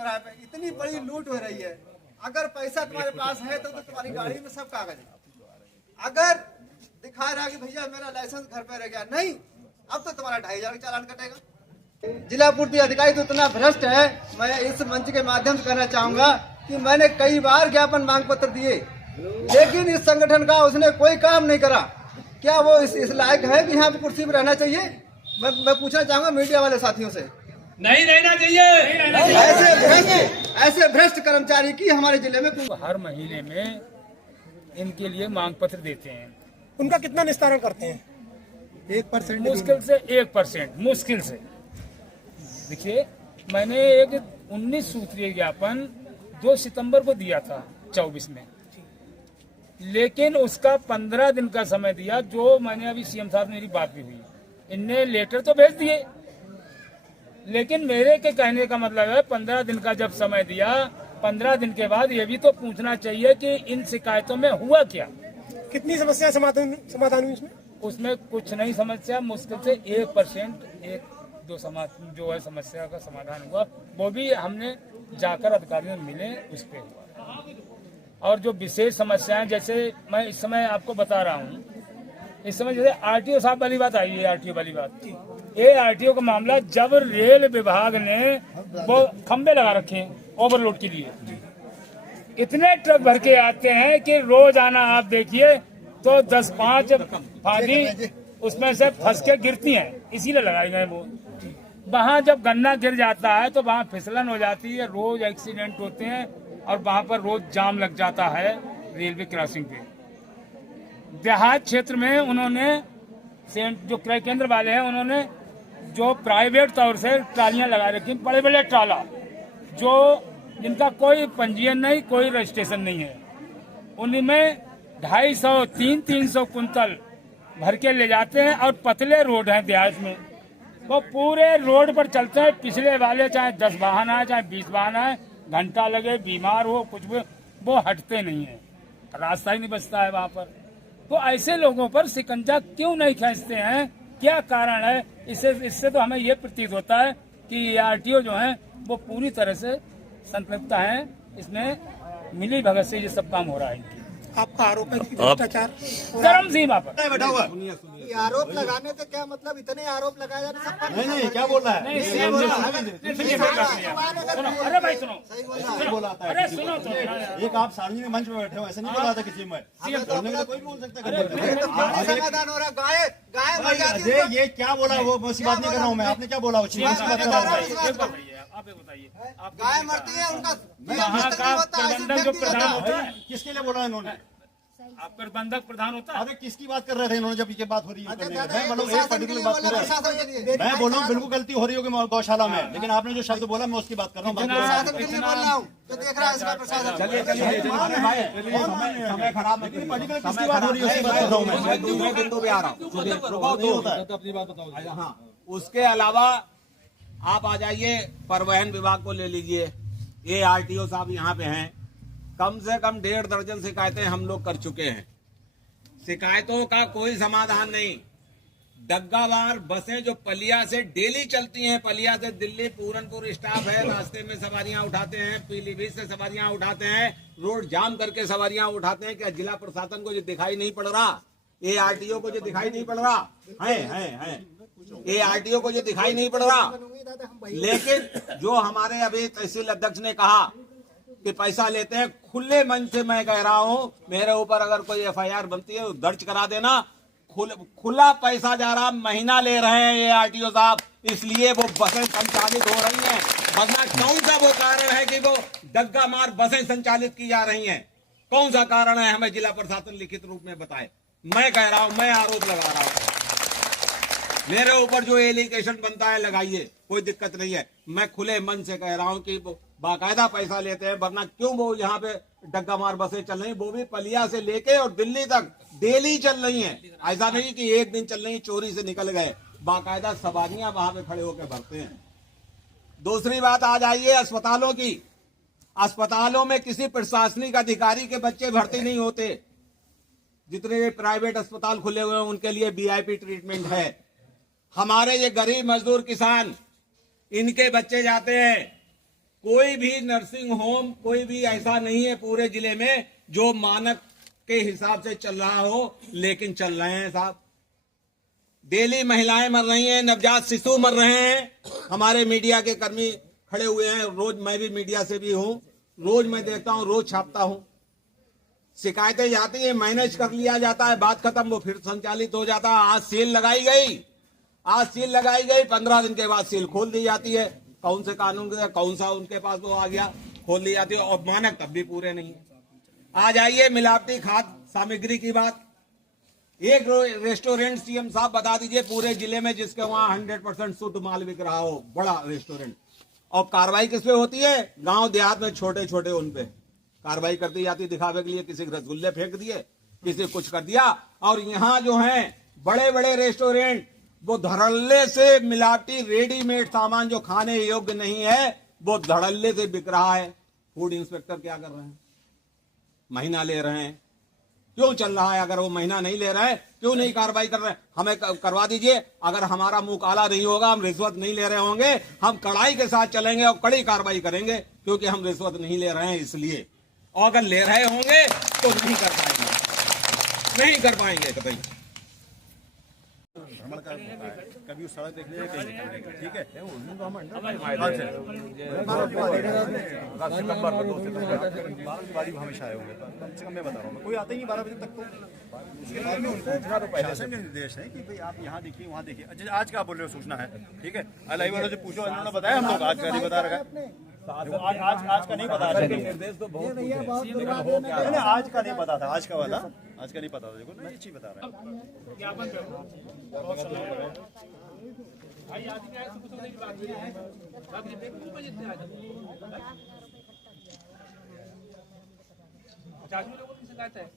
चौराहे पे इतनी बड़ी लूट हो रही है। अगर पैसा तुम्हारे पास है तो तुम्हारी गाड़ी में सब कागज है। अगर दिखा रहा कि भैया मेरा लाइसेंस घर पे रह गया, नहीं, अब तो तुम्हारा 2,500 का चालान कटेगा। जिला पूर्ति अधिकारी तो इतना भ्रष्ट है, मैं इस मंच के माध्यम से कहना चाहूंगा कि मैंने कई बार ज्ञापन मांग पत्र दिए, लेकिन इस संगठन का उसने कोई काम नहीं करा। क्या वो इस लायक है कि यहाँ पे कुर्सी पर रहना चाहिए? मैं पूछना चाहूंगा मीडिया वाले साथियों से, नहीं रहना चाहिए। ऐसे भ्रष्ट कर्मचारी की हमारे जिले में हर महीने में इनके लिए मांग पत्र देते हैं। उनका कितना निस्तारण करते हैं? 1% मुश्किल से 1%, मुश्किल से। देखिए, मैंने एक 19 सूत्रीय ज्ञापन 2 सितंबर को दिया था 24 में, लेकिन उसका 15 दिन का समय दिया। जो मैंने अभी सीएम साहब से मेरी बात भी हुई, इनने लेटर तो भेज दिए, लेकिन मेरे के कहने का मतलब है 15 दिन का जब समय दिया, 15 दिन के बाद ये भी तो पूछना चाहिए कि इन शिकायतों में हुआ क्या। कितनी समस्या समाधान हुई इसमें? उसमें कुछ नहीं समस्या, मुश्किल से 1%, 1-2 जो है समस्या का समाधान हुआ। वो भी हमने जाकर अधिकारियों से मिले, उस पर हुआ। और जो विशेष समस्याएं, जैसे मैं इस समय आपको बता रहा हूँ, इस समय जैसे आरटीओ साहब वाली बात आई है, आरटीओ वाली बात, ये आरटीओ का मामला, जब रेल विभाग ने वो खंबे लगा रखे हैं ओवरलोड के लिए, इतने ट्रक भर के आते हैं कि रोज आना आप देखिए तो 10-5 फांदी उसमें से फंस के गिरती हैं, इसीलिए लगाए गए वो। वहाँ जब गन्ना गिर जाता है तो वहाँ फिसलन हो जाती है, रोज एक्सीडेंट होते हैं और वहाँ पर रोज जाम लग जाता है रेलवे क्रॉसिंग पे। देहात क्षेत्र में उन्होंने जो क्रय केंद्र वाले हैं, उन्होंने जो प्राइवेट तौर से ट्रालियां लगा रखी, बड़े बड़े ट्राला, जो जिनका कोई पंजीयन नहीं, कोई रजिस्ट्रेशन नहीं है, उनमें 250, 300 कुंतल भर के ले जाते हैं। और पतले रोड हैं देहात में, वो पूरे रोड पर चलते हैं। पिछले वाले चाहे 10 वाहन आए, चाहे 20 वाहन आए, घंटा लगे, बीमार हो, कुछ भी, वो हटते नहीं है, रास्ता ही नहीं बचता है वहाँ पर। तो ऐसे लोगों पर शिकंजा क्यों नहीं खींचते हैं? क्या कारण है? इससे तो हमें ये प्रतीत होता है कि आरटीओ जो है वो पूरी तरह से संतृप्त है, इसमें मिली भगत से ये सब काम हो रहा है इनकी। आपका आरोप है कि भ्रष्टाचार चरम सीमा पर। आरोप लगाने का क्या मतलब? इतने आरोप लगाए जा रहे हैं। नहीं, क्या बोल रहा है? अरे भाई सुनो, अरे सुनो तो, एक आप सार्वजनिक मंच में बैठे हो, ऐसे नहीं बोला था किसी में। बोलने का कोई बोल सकता है। समाधान हो रहा, गाय मर जाती है। ये क्या बोला? वो उसी बात नहीं कर रहा हूँ मैं। आपने क्या बोला? आप बताइए, गाय मरती है, उनका वहाँ का प्रबंधक जो प्रधान होता है, किसके लिए बोला इन्होंने? आप प्रबंधक प्रधान होता है। अरे किसकी बात कर रहे थे इन्होंने जब ये बात हो रही है? मैं बोलूँ एक पर्टिकुलर बात कर रहे हैं, मैं बोल रहा हूँ बिल्कुल गलती हो रही होगी गौशाला में, लेकिन आपने जो शब्द बोला मैं उसकी बात कर रहा हूँ। चलिए समय खराब नहीं, पर्टिकुलर किसकी बात हो रही है उसकी बात कर रहा हूँ मैं। दूसरे बिंदु पे आ रहा हूँ। हाँ, उसके अलावा आप आ जाइए, परिवहन विभाग को ले लीजिए। ये आरटीओ साहब यहाँ पे हैं, कम से कम 1.5 दर्जन शिकायतें हम लोग कर चुके हैं। शिकायतों का कोई समाधान नहीं। डग्गावार बसें जो पलिया से डेली चलती हैं, पलिया से दिल्ली पूरनपुर स्टाफ है, रास्ते में सवारियां उठाते हैं, पीलीभीत से सवारियां उठाते हैं, रोड जाम करके सवारियां उठाते हैं। क्या जिला प्रशासन को जो दिखाई नहीं पड़ रहा? ये आरटीओ को जो दिखाई नहीं पड़ रहा है, ये आरटीओ को जो दिखाई नहीं पड़ रहा। लेकिन जो हमारे अभी तहसील अध्यक्ष ने कहा कि पैसा लेते हैं, खुले मन से मैं कह रहा हूं, मेरे ऊपर अगर कोई एफआईआर बनती है तो दर्ज करा देना। खुला पैसा जा रहा, महीना ले रहे हैं ये आरटीओ साहब, इसलिए वो बसें संचालित हो रही हैं। वरना कौन सा वो कारण है कि वो डग्गा मार बसें संचालित की जा रही हैं? कौन सा कारण है? हमें जिला प्रशासन लिखित रूप में बताए। मैं कह रहा हूं, मैं आरोप लगा रहा हूं, मेरे ऊपर जो एलिगेशन बनता है लगाइए, कोई दिक्कत नहीं है। मैं खुले मन से कह रहा हूं कि वो बाकायदा पैसा लेते हैं, वरना क्यों वो यहाँ पे डग्गा मार बसें चल रही, वो भी पलिया से लेके और दिल्ली तक डेली चल रही हैं। ऐसा नहीं कि एक दिन चल रही चोरी से निकल गए, बाकायदा सवारियां वहां पे खड़े होकर भरते हैं। दूसरी बात आ जाइए अस्पतालों की। अस्पतालों में किसी प्रशासनिक अधिकारी के बच्चे भर्ती नहीं होते। जितने प्राइवेट अस्पताल खुले हुए हैं उनके लिए वीआईपी ट्रीटमेंट है। हमारे ये गरीब मजदूर किसान, इनके बच्चे जाते हैं कोई भी नर्सिंग होम, कोई भी ऐसा नहीं है पूरे जिले में जो मानक के हिसाब से चल रहा हो, लेकिन चल रहे हैं साहब। डेली महिलाएं मर रही हैं, नवजात शिशु मर रहे हैं। हमारे मीडिया के कर्मी खड़े हुए हैं, रोज मैं भी मीडिया से भी हूं, रोज मैं देखता हूं, रोज छापता हूं। शिकायतें जाती हैं, मैनेज कर लिया जाता है, बात खत्म, वो फिर संचालित हो जाता है। आज सील लगाई गई, 15 दिन के बाद सील खोल दी जाती है। कौन से कानून के, कौन सा उनके पास वो आ गया, खोल दी जाती है, और मानक तब भी पूरे नहीं है। आ जाइए मिलावटी खाद्य सामग्री की बात। एक रेस्टोरेंट सीएम साहब बता दीजिए पूरे जिले में जिसके वहां 100% शुद्ध माल बिक रहा हो, बड़ा रेस्टोरेंट, और कार्रवाई किस पे होती है? गांव देहात में छोटे छोटे उन पे कार्रवाई करती जाती, दिखावे के लिए। किसी के रसगुल्ले फेंक दिए, किसी कुछ कर दिया। और यहाँ जो है बड़े बड़े रेस्टोरेंट, वो धड़ल्ले से मिलावटी रेडीमेड सामान जो खाने योग्य नहीं है, वो धड़ल्ले से बिक रहा है। फूड इंस्पेक्टर क्या कर रहे हैं? महीना ले रहे हैं। क्यों चल रहा है? अगर वो महीना नहीं ले रहे हैं, क्यों नहीं कार्रवाई कर रहे हैं? हमें करवा दीजिए। अगर हमारा मुंह काला नहीं होगा, हम रिश्वत नहीं ले रहे होंगे, हम कड़ाई के साथ चलेंगे और कड़ी कार्रवाई करेंगे, क्योंकि हम रिश्वत नहीं ले रहे हैं इसलिए। और अगर ले रहे होंगे तो नहीं कर पाएंगे, नहीं कर पाएंगे कतई। भ्रमण का होता है, कभी उस सड़क देखने कहीं निकलने का, ठीक है। सितंबर में 2 सितंबर 12 की बारी हमेशा आए होंगे, कम से कम मैं बता रहा हूँ, कोई आता ही नहीं 12 बजे तक। तो उसके बाद में उनको इतना तो शासन के निर्देश है कि भाई आप यहाँ देखिए, वहाँ देखिए। अच्छा, आज क्या बोल रहे हो? सूचना है, ठीक है। लाइव वालों से पूछो, इन्होंने बताया, हम लोग आज का नहीं बता रखा है। आज का नहीं पता था, निर्देश तो बहुत कुछ है। आज का नहीं पता था, आज का वाला आज का नहीं पता था। देखो मैं ये चीज बता रहा लोगों की शिकायत है।